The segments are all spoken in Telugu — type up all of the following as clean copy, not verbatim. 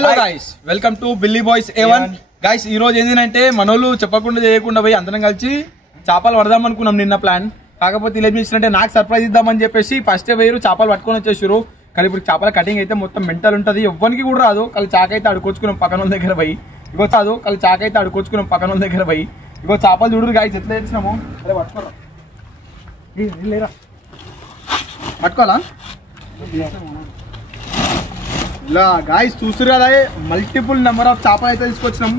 Hello guys, welcome to Billy Boys A1. Guys ఈ రోజు ఏంటంటే మనోళ్ళు చెప్పకుండా చేయకుండా పోయి అందరం కలిసి చేపలు పడదాం అనుకున్నాం నిన్న ప్లాన్. కాకపోతే ఇలా చేసినట్టే నాకు సర్ప్రైజ్ ఇద్దామని చెప్పేసి ఫస్ట్ వేరు చేపలు పట్టుకొని వచ్చేసారు. కానీ ఇప్పుడు చేపల కటింగ్ అయితే మొత్తం మెంటల్ ఉంటుంది, ఎవ్వరికి కూడా రాదు. కళ్ళు చాకైతే అడుకొచ్చుకున్నాం పక్కన దగ్గర పోయి, ఇగో చాదు కళ్ళు చాకైతే అడుకొచ్చుకున్నాం పక్కన దగ్గర పోయి. ఇగో చేపలు చూడరు గాయస్ ఎట్లా తెచ్చినాము. అరే పట్టుకోరా, లేరా పట్టుకోవాలా ఇలా గాయస్ చూస్తురు కదా, మల్టిపుల్ నెంబర్ ఆఫ్ చేపలు అయితే తీసుకొచ్చినాం.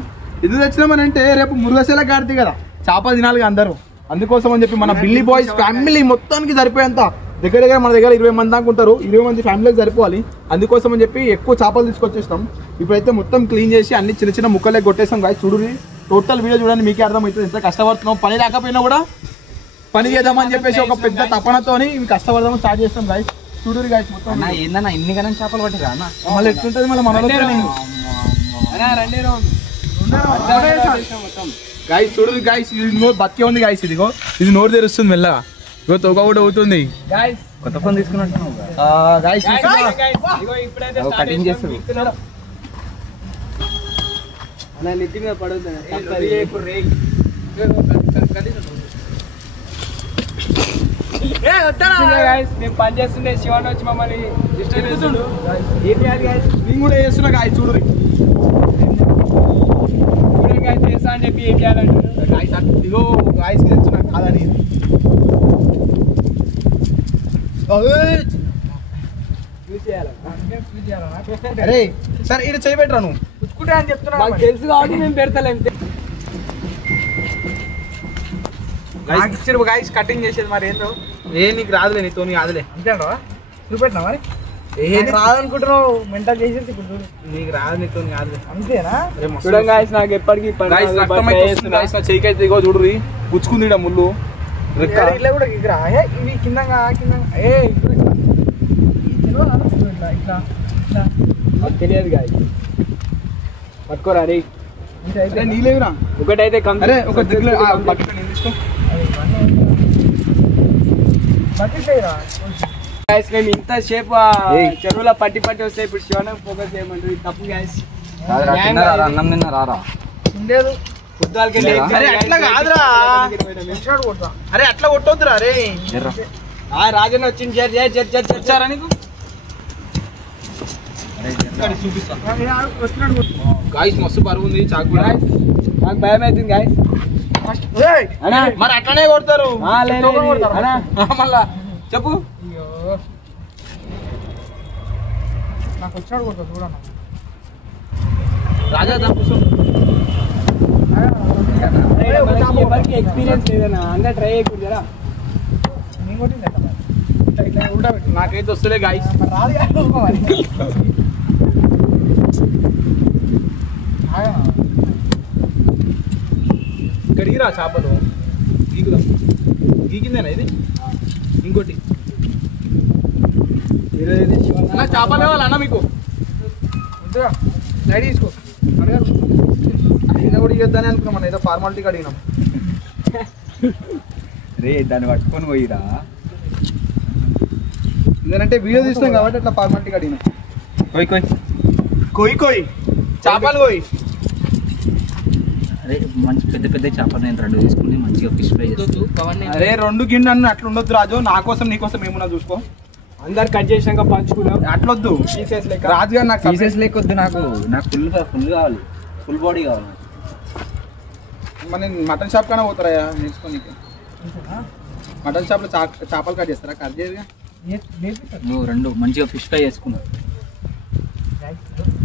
ఎందుకు తెచ్చినామని అంటే రేపు మురుగశీల గాడిది కదా, చేపలు తినాలి అందరూ. అందుకోసం అని చెప్పి మన బిల్లీ బాయ్స్ ఫ్యామిలీ మొత్తానికి సరిపోయేంత దగ్గర మన దగ్గర 20 మంది దాకా ఉంటారు, 20 మంది ఫ్యామిలీకి సరిపోవాలి. అందుకోసం అని చెప్పి ఎక్కువ చేపలు తీసుకొచ్చేసినాం. ఇప్పుడైతే మొత్తం క్లీన్ చేసి అన్ని చిన్న చిన్న ముక్కలే కొట్టేస్తాం గాయస్. చూడండి టోటల్ వీడియో చూడండి, మీకే అర్థమవుతుంది ఎంత కష్టపడుతున్నాం. పని రాకపోయినా కూడా పని చేద్దామని చెప్పేసి ఒక పెద్ద తపనతోని కష్టపడదాం స్టార్ట్ చేస్తాం గాయస్. చూడరు గాయస్ మొత్తం ఏందన్నా ఇన్ని గణం చేపలు పట్టిరా అన్న, మళ్ళీ ఎట్లుంటది మళ్ళీ మన గాయస్. చూడరు గాయస్, ఇది నోరు బతికే ఉంది గాయస్. ఇదిగో ఇది నోరు తెరుస్తుంది మెల్లగా, ఇగో తోక కూడా అవుతుంది. కొత్త ఫోన్ తీసుకున్నట్టు గాయస్ కటింగ్ చేస్తారు. మేము పని చేస్తుండే శివాన్ వచ్చి మమ్మల్ని డిస్టర్బ్ చేస్తుండు. నేను కూడా చేస్తున్నా గాయస్. చూడరు చేస్తా అని చెప్పి ఏం చేయాలంటారు గాయస్. ఇగో గాయస్ తెచ్చున్నా కాదని అరే సరే ఇక్కడ చేయబెట్టరా నువ్వు పుచ్చుకుంటా అని చెప్తున్నా, తెలుసు కాబట్టి మేము పెడతలేం. గాయస్ కటింగ్ చేసేది మరి ఏందో నీకు రాదులే, నీతో కాదులే. అంతేనా చూపెట్టినా మరి రాదనుకుంటున్నావు మెంటల్ చేసేది. ఇప్పుడు నీకు రాదు, నీతో కాదులే. అంతేనా చూడండి గాయస్, నాకు ఎప్పటికీ చెయ్యి అయితే ఇగో చూడు గుచ్చుకుంది ముళ్ళు ఇట్లా కూడా ఇవి కింద తెలియదు గాయస్. పట్టుకోరా రే, నీలేవిరా ఒకటైతే అరే ఒక బకెట్ నేను తీసుకో. మేము ఇంత సేపు చెరువులో పట్టి వస్తే ఇప్పుడు శివన ఫోకస్ చేయమంటారు, తప్పు గ్యాస్. అన్నం తిన్న రారా ఉండేది అరే అట్లా కాదురా, అరే అట్లా కొట్టొద్దురా. అరే రాజన్న వచ్చింది వచ్చారా నీకు చూపిస్తా. గాయస్ మస్తు బరువు ఉంది చాకు కూడా, నాకు భయం అవుతుంది గాయస్. మరి అట్లనే కొడతారు మళ్ళా చెప్పు. నాకు వచ్చినాడు కొడతా చూడన్న రాజా తప్పు ఎక్స్పీరియన్స్ లేదన్నా, అందరూ ట్రై చేయకూడదా. నాకైతే వస్తలే గాయస్. ఇక్కడికి రా చేపలు గీకుదాం. గీకిందేనా ఇది? ఇంకోటి చేపలు కావాలి అన్న మీకు? లైట్ తీసుకో. అడిగినా కూడా ఇద్దానే అనుకున్నాం, మనం ఏదో ఫార్మాలిటీకి అడిగినాం. రే దాన్ని పట్టుకొని పోయిరా, ఎందుకంటే వీడియో తీస్తాం కాబట్టి అట్లా ఫార్మాలిటీకి అడిగినాం. కొయ్యి చేపలు కొయ్యి. అరే మంచి పెద్ద పెద్ద చేపలు నేను 2 తీసుకుని మంచిగా ఫిష్ ఫ్రై చేస్తాను. అరే 2 గిన్నె అన్న అట్లా ఉండొద్దు రాజు, నా కోసం నీకోసం ఏమున్నా చూసుకో. అందరు కట్ చేసినాక పంచుకున్నాం, అట్లొద్దు పీసెస్ లెక్క. రాజు గారు నాకు పీసెస్ లేకొద్దు, నాకు ఫుల్ కావాలి, ఫుల్ బాడీ కావాలి. మన మటన్ షాప్ కన్నా పోతారా నేర్చుకోనికి? మటన్ షాప్లో చేపలు కట్ చేస్తారా? కట్ చేయదుగా. నువ్వు 2 మంచిగా ఫిష్ ఫ్రై చేసుకున్నావు.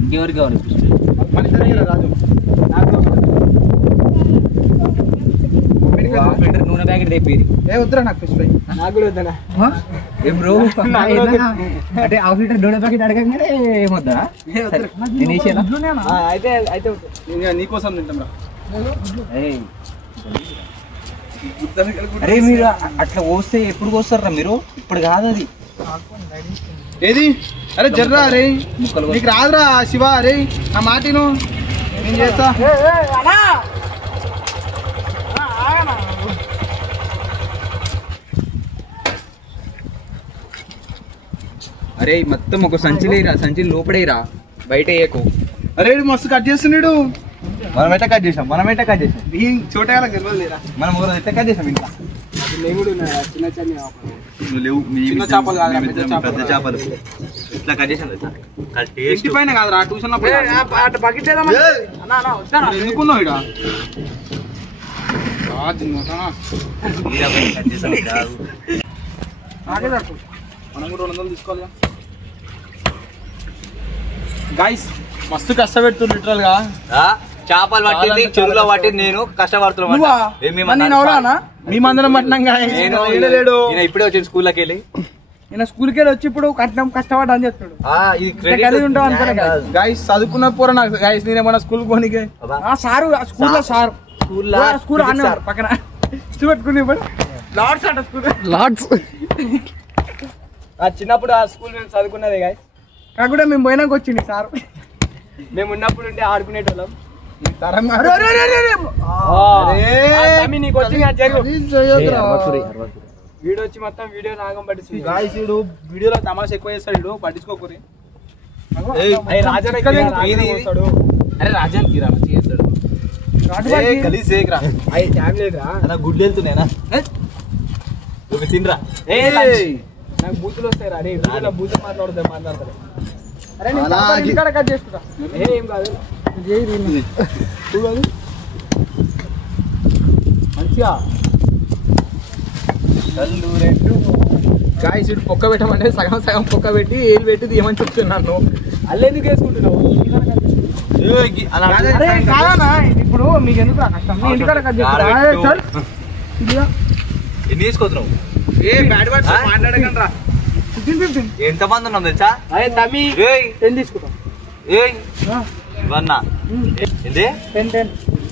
ఇంకెవరికి కావాలి ఫిష్ ఫ్రై? మన ఇద్దరే కదా రాజు. నూనె ప్యాకెట్ తెప్పేది ఏ వద్దురా నాకు ఫిష్ ఫ్రై. నాకు కూడా వద్దనా ఏం బ్రో, అంటే హాఫ్ లీటర్ నూనె ప్యాకెట్ అడగగానే ఏమొద్దా? అయితే అయితే నీకోసం తింటాం రా. అరే మీరు అట్లా పోస్తే ఎప్పుడు పోస్తారా మీరు? ఇప్పుడు కాదు అది. ఏది? అరే జర్రా అరే, నీకు రాదురా శివ. అరే నా మాటిను, నేను చేస్తా. అరే మొత్తం ఒక సంచిలేరా, సంచి లోపడేరా, బయట వేయకు. అరే మస్తు కట్ చేస్తున్నాడు. మనం ఎట్లా కట్ చేసాం చోటగాలకు తెలియదు లేదా? మనం ఒక ఎట్లా కట్ చేసాం ఇంకా నేను కూడా ఉన్నా చిన్న చిన్న నువ్వు లేవు చిన్న చేపలు కాదురా, పెద్ద చేపలు ఇట్లా కట్ చేసాం ఇంటి పైన కాదురా ట్యూషన్ లో బకెట్ ఎందుకున్నావు ఇక్కడ మనం కూడా 200 తీసుకోవాలి. గైస్ మస్తు కష్టపెడుతుంది లిటరల్ గా. చేపలు పట్టింది చెరువులో పట్టింది నేను కష్టపడుతున్నా. మేమందరం పట్టినాం లేడు. ఇప్పుడే వచ్చింది స్కూల్లోకి వెళ్ళి. నేను స్కూల్కి వెళ్ళి వచ్చి ఇప్పుడు కష్టపడ్డా అని చెప్తాడు. గైస్ చదువుకున్న పోరా నాకు. గైస్ నేనేమన్నా స్కూల్ పోనీకే సారు స్కూల్లో సార్ స్కూల్ అన్నారు పక్కన చూపెట్టుకుని లార్డ్స్ అంట స్కూల్ లార్డ్స్. చిన్నప్పుడు ఆ స్కూల్ మేము చదువుకున్నదే గాయస్. కాకుండా మేము పోయినాక వచ్చింది సార్. మేము ఉన్నప్పుడు ఉంటే ఆడుకునేటోళ్ళం. వీడియో వచ్చి మొత్తం వీడియో రాగం పట్టింది. వీడియోలో తమాషా ఎక్కువ చేస్తాడు, పట్టించుకోకూరి. గుడ్లు వెళ్తున్నాయినా తినరా నాకు బూతులు వస్తాయి రా. బూతులు మాట్లాడతారు. అరే ఇక్కడ కట్ చేసుకుంటా. ఏం కాదు మంచిగా గాయస్ ఇటు పొక్క పెట్టమంటే సగం సగం పొక్క పెట్టి ఏలు పెట్టి తీయమని చెప్తున్నాను. అల్లెందుకు వేసుకుంటున్నావు? ఇప్పుడు మీకు ఎందుకు కష్టం? ఇంటికాడ కట్ తీసుకొస్తున్నావు. మాట్లాడకండి రా. ఎంత మంది ఉన్నాం తెలుసా? తీసుకుంటాం.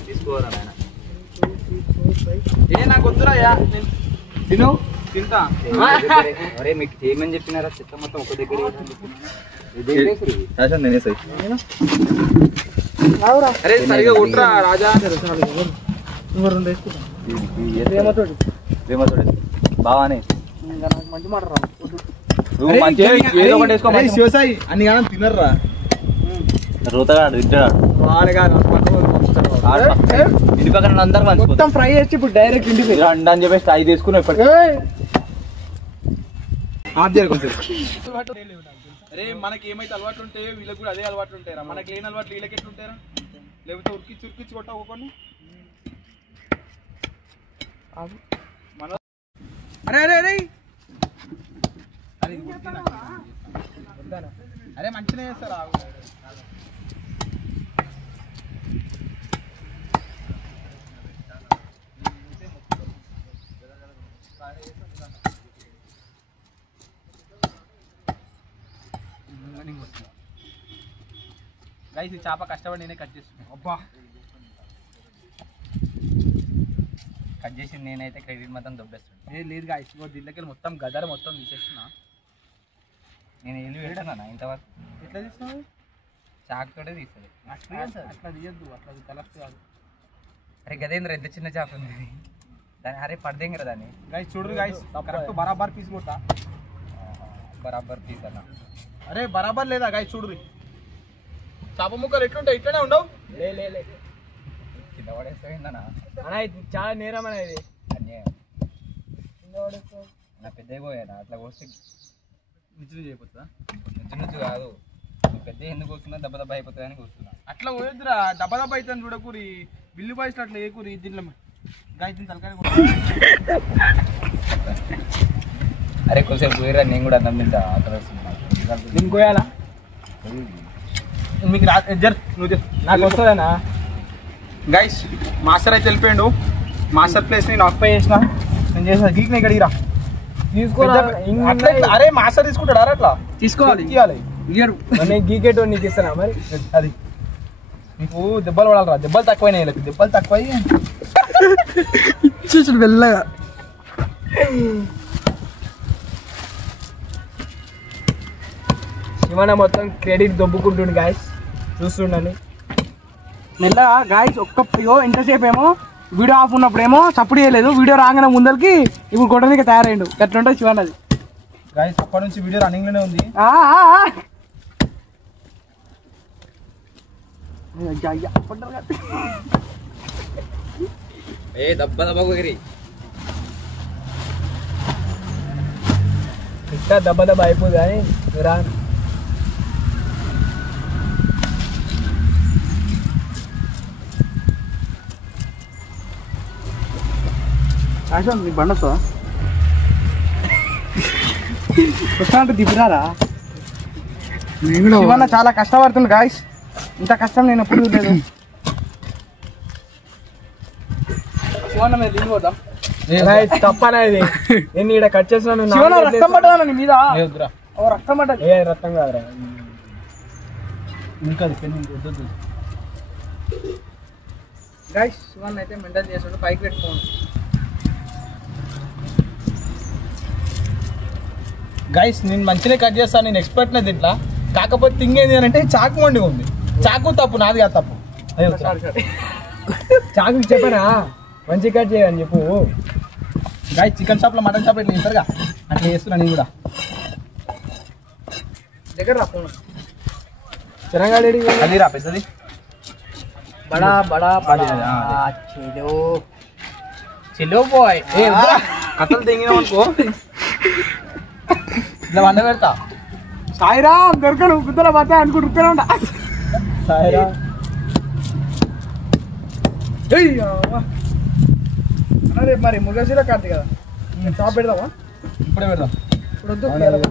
తీసుకోరా నాకు వద్దురాయా తిను తింటా. అరే మీకు ఏమని చెప్పినారా? చెత్త మొత్తం ఒక దగ్గర అరే సరిగా కొట్టురా రాజా. బావానే మంచి మాట రా. శివసాయి అన్ని కానీ తినర్రా. రోతగాడు తింటాడు. ఇంటి పక్కన అందరు మొత్తం ఫ్రై చేసి ఇప్పుడు డైరెక్ట్ ఇంటికి అని చెప్పేసి ట్రై తీసుకుని అరే మనకి ఏమైతే అలవాటు ఉంటే వీళ్ళకి కూడా అదే అలవాటు ఉంటారా? మనకి లేని అలవాట్లు వీళ్ళకి ఎట్లుంటారా? లేకపోతే ఉరికిచ్చి కొట్టావు కొన్ని. అరే అరే అరే అరే మంచిగా చేస్తారా? గైస్ ఈ చేప కష్టపడి నేనే కట్ చేస్తున్నాను. అబ్బా కట్ చేసి నేనైతే క్రెడిట్ మొత్తం దొబ్బేస్తాను. లేదు గైస్ దీంట్లోకి మొత్తం గదర మొత్తం తీసేస్తున్నా. నేను వెళ్ళి వెళ్ళాను ఇంతవరకు. ఎట్లా తీస్తున్నావు? చాకుతోటే తీస్తుంది. అట్లా తీయద్దు, అట్లా కలర్స్ కాదు. అరే గదేంద్ర ఎంత చిన్న చేప ఉంది దాని. అరే పడదేం కదా దాన్ని. గైస్ చూడరు గైస్ కరెక్ట్ బరాబర్ పీస్ కొట్టా. బరాబర్ పీస్ అన్న. అరే బరాబర్ లేదా గైస్ చూడరు. చేప ముక్కలు ఎట్లుంటాయి? ఇట్లనే ఉండవు. లే కింద పడేస్తాయిందన్నా. చాలా నేరం అనేది. అన్యాయం. నా పెద్దగా పోయానా అట్లా వస్తే నిచ్చులు చేయకపోతుందా? నుంచి కాదు పెద్ద ఎందుకు వస్తున్నా దెబ్బ దెబ్బ అయిపోతుంది అని కూర్చున్నా. అట్లా పోయొద్దురా, దెబ్బ దెబ్బ అవుతుంది చూడకూరి. బిల్లు బాయ్స్ అట్లా ఏ కూరి దీంట్లో గాయత్రి తలకాయ. అరే కొంచెం పోయిరా నేను కూడా అన్నం తింటా. దీనికి పోయాలా? మీకు నువ్వు నాకు వస్తుందనా? గైస్ మాస్టర్ అయితే వెళ్ళిపోయాడు. మాస్టర్ ప్లేస్ నేను ఆక్యుపై చేసిన. నేను చేసిన గీక్ ఇక్కడికి రా తీసుకోరా. అరే మాస్టర్ తీసుకుంటాడు. అరే అట్లా తీసుకోవాలి. ఇవ్వాలి నేను గీకేటో నీకు ఇస్తానా మరి? అది నీకు దెబ్బలు పడాలరా. దెబ్బలు తక్కువైనా దెబ్బలు తక్కువ ఇచ్చేసాడు వెళ్ళగా. శివన మొత్తం క్రెడిట్ దొబ్బుకుంటుండు గాయస్. చూస్తుండండి మెల్లగా గాయస్. ఎంతసేపు ఏమో వీడియో ఆఫ్ ఉన్నప్పుడేమో సపోర్ట్ చేయలేదు. వీడియో రాగానే ముందరికి ఇప్పుడు కొట్టడానికి తయారైండు. ఎట్లుంటుంది శివన్నది గాయస్. అప్పటి నుంచి వీడియో రన్నింగ్ లోనే ఉంది. ఏ దెబ్బ దెబ్బ కుదిరి ఇంకా దెబ్బ దెబ్బ అయిపోదు కానీ రా ఆశం నీ బండి వస్తుందా వస్తా అంటే దిగిరారా శివన్న చాలా కష్టపడుతుంది గాయస్ ఇంత కష్టం నేను ఎప్పుడు లేదు శివన్న మీద దిగిపోతాం తప్పనేది నేను ఇక్కడ కట్ చేసిన రక్తం పడ్డా నీ మీద రక్తం పడ్డా ఏ రక్తం కాదురా ఇంకా గాయస్ శివన్న అయితే మెయింటైన్ చేస్తుంటే పైకి పెట్టుకోండి గైస్ నేను మంచిగా కట్ చేస్తాను, నేను ఎక్స్పర్ట్ నే దీంట్లో. కాకపోతే థింగ్ ఏంటి అంటే చాకు మొండి ఉంది. చాకు తప్పు, నాది కాదు తప్పు. చాకు చెప్పరా మంచి కట్ చేయని చెప్పు. గైస్ చికెన్ షాప్ లో మటన్ షాప్ ఇట్లా చేస్తారుగా, అట్లా చేస్తున్నా నేను కూడా. దగ్గర రా ఫోన్ చిరంగాడి అది రా పెద్దది బడా బడా చెలో చెలో బాయ్ కథలు తెంగినాం అనుకో ఇలా వండ పెడతా. సాయిరామ్ దొరకను గుద్దల పోతా అనుకుంటున్నా ఉంటా. సాయిరామ్ రేపు మరి మురుగశీల కార్తీ కదా, షాప్ పెడదామా? ఇప్పుడే పెడదాం. ఇప్పుడు వద్దు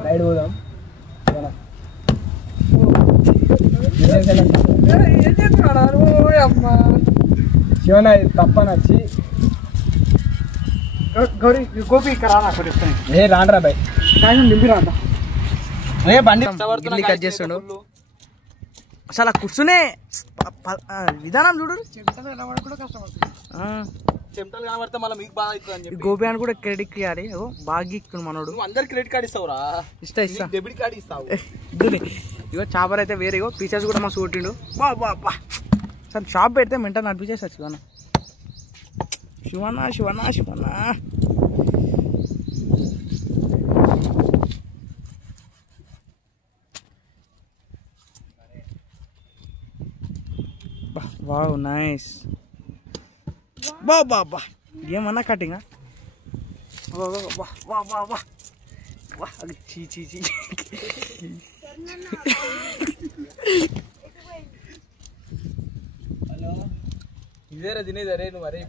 రైడ్ పోదాం. ఏం చేస్తున్నాడు అమ్మా శివన తప్ప నచ్చి గౌరీ గోపి ఇక్కడ ఏ రాండ్రా బాయ్ నింపి రాండా బండి కట్ చేస్తాడు. అసలు ఆ కూర్చునే విధానం చూడు, చెమటలు కనబడితే మళ్ళీ మీకు బాగా అవుతుంది అని చెప్పి గోపి అని కూడా క్రెడిట్ ఇవ్వాలి. బాగా ఇక్కుడు మనోడు. నువ్వు అందరు క్రెడిట్ కార్డ్ ఇస్తావురా? ఇస్తా డెబిట్ కార్డ్ ఇస్తావు. ఇగో చాపర్ అయితే వేరే, ఇగో పీచర్స్ కూడా మా సూటిండు. బా బా బా సార్ షాప్ పెడితే మెంటల్ నడిపించేస్తారు. Shivanna Shivanna Shivanna Shivanna wow nice. బా బా బా ఏమన్నా కటింగా? వా వా వా వా వా వా చీ చీ చీ ఇదేరా తినేదరే నువ్వు? అరే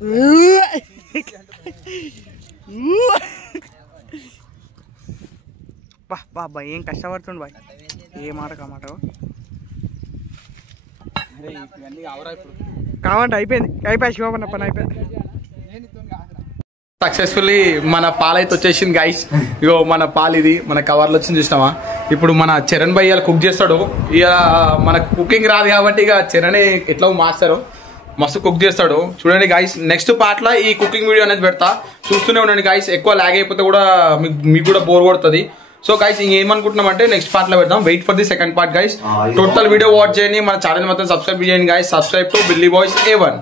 బా బాబా ఏం కష్టపడుతుండు బాయ్, ఏ మాట కామాట కావంటే అయిపోయింది. శివపన్న పని అయిపోయింది. సక్సెస్ఫుల్లీ మన పాలు అయితే వచ్చేసింది గైస్. ఇగో మన పాలు ఇది మన కవర్లో వచ్చింది చూసినావా. ఇప్పుడు మన చరణ్ భయ్య కుక్ చేస్తాడు. ఇక మనకు కుకింగ్ రాదు కాబట్టి ఇక చరణ్ ఎట్లా మాస్టర్ మస్తు కుక్ చేస్తాడు. చూడండి గైస్, నెక్స్ట్ పార్ట్ లో ఈ కుకింగ్ వీడియో అనేది పెడతా, చూస్తూనే ఉండండి గైస్. ఎక్కువ లాగ్ అయిపోతే కూడా మీకు కూడా బోర్ కొడుతుంది. సో గైస్ ఇంకేమనుకుంటున్నాం అంటే నెక్స్ట్ పార్ట్ లో పెడదాం. Wait for the second part guys. Total video watch చేయండి, మన ఛానల్ మొత్తం సబ్స్క్రైబ్ చేయండి guys. Subscribe to Billy Boys A1.